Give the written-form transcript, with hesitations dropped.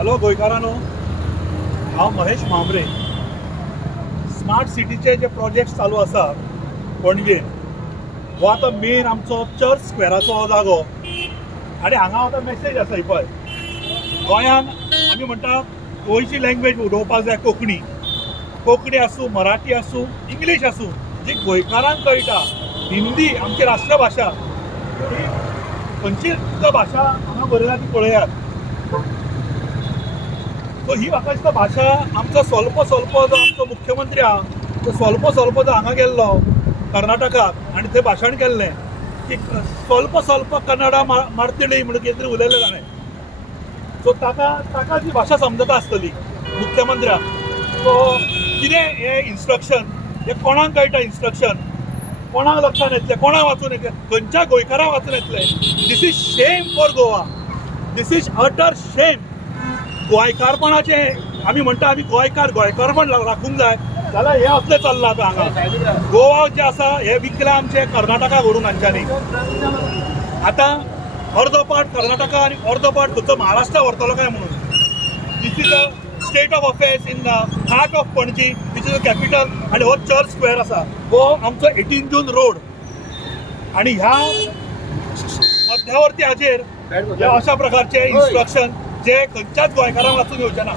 Hello गोंयकारांनो, हांव Mahesh मांबरे. Smart सिटीचे जे project चालू आसा पणजे, हो आतां मेन आमचो चर्च स्क्वेराचो हो जागो. आनी हांगा आतां मेसेज आसा ही पळय, गोंयान आमी म्हणटा गोंयची लँग्वेज उलोवपाक जाय. कोंकणी आसूं, मराठी आसूं, इंग्लीश आसूं, जी गोंयकारांक कळटा. हिंदी आमची राष्ट्रभाषा, खंयची भाशा हांगा बरयल्या ती पळयात. सो ही म्हाका दिसता भाशा आमचो स्वल्प जो आमचो मुख्यमंत्री आहा, तो स्वल्प जो हांगा गेल्लो कर्नाटकाक आनी थंय भाशण केल्लें की स्वल्प कन्नडा मारतली म्हणून कितें तरी उलयलें ताणें. सो ताका जी भाशा समजता आसतली मुख्यमंत्र्याक. सो कितें हें इन्स्ट्रक्शन, हें कोणाक कळटा इन्स्ट्रक्शन, कोणाक लक्षांत येतलें, कोणाक वाचून येतलें, खंयच्या गोंयकाराक वाचून येतलें. This is shame for Goa. This is utter shame. गोंयकारपणाचे आमी म्हणटा, आमी गोंयकारपण राखूंक जाय जाल्यार हे असलें चल्लां आतां हांगा. गोवा जें आसा हें विकलां आमचें कर्नाटका व्हरून हांच्यांनी. आतां अर्दो पार्ट कर्नाटका आनी अर्दो पार्ट खंयचो महाराष्ट्रा व्हरतलो काय म्हणून. This is a state of affairs in the heart of Panaji, which is a capital. आनी हो चर्च स्क्वेअर आसा, हो आमचो 18 जून रोड. आनी ह्या मध्यावर्ती हाजेर अशा प्रकारचे इन्स्ट्रक्शन जे खंयच्याच गोंयकारांक वाचून येवचे ना.